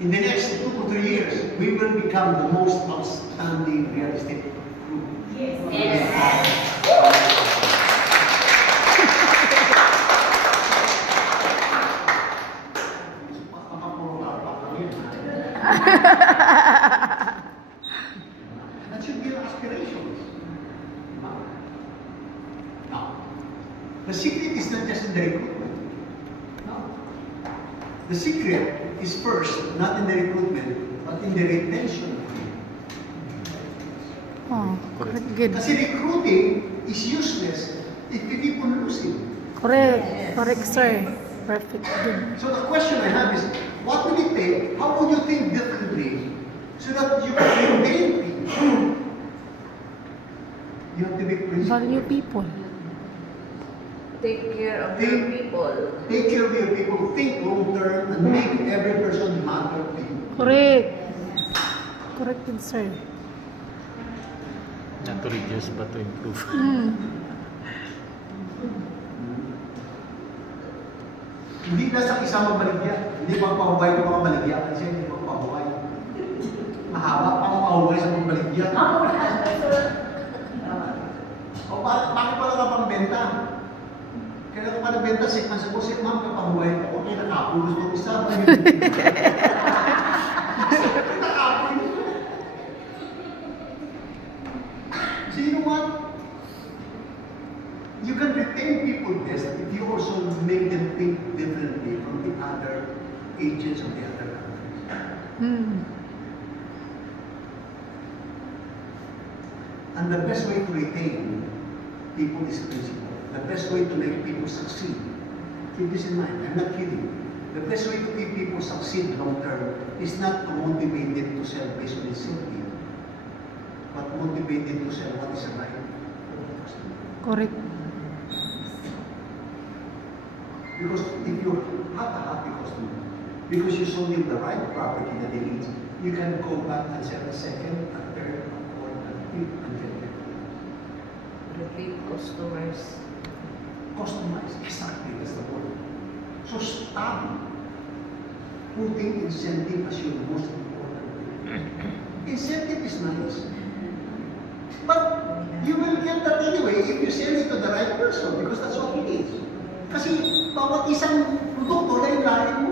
in the next 2 to 3 years, we will become the most outstanding real estate group. Yes. Yes. That should be our aspirations. Now, the secret is not just in the recruitment. No. The secret is first, not in the recruitment, but in the retention. Oh, correct. Good. Kasi recruiting is useless if we keep on losing. Correct. Correct, sir. Perfect. Good. So the question I have is, what would it take? How would you think differently so that you can retain people? You have to be principled. Value people. Take care of your people. Take care of your people. Think long term and make every person matter to you. Correct. Correct, good, sir. Not to reduce but to improve. Hindi na sa isang mabaligya. Hindi magpahuway ng mga baligya kasi hindi magpahuway. Mahaba pang mahuway sa mga baligya. O bakit pala ka pang benta? Kailan ka pala benta, sikman sa kusik, ma'am, kapahuway ko. Okay, nakapulos ng isa. Nakapulos. So you know what? You can retain people best if you also make them think differently from the other agents of the other countries. And the best way to retain people is principle. The best way to make people succeed. Keep this in mind. I'm not kidding. The best way to keep people succeed long term is not to motivate them to sell based on incentive, but motivate them to sell what is right for the customer. Correct. Because if you have a happy customer, because you sold him the right property that he needs, you can go back and sell a second, a third, a fourth, a fifth, and get it. Repeat customers. Customize, exactly, that's the word. So stop putting incentive as your most important thing. Incentive is nice. But you will get that anyway if you sell it to the right person because that's what it is. Kasi bawat isang produkto na ilalim mo.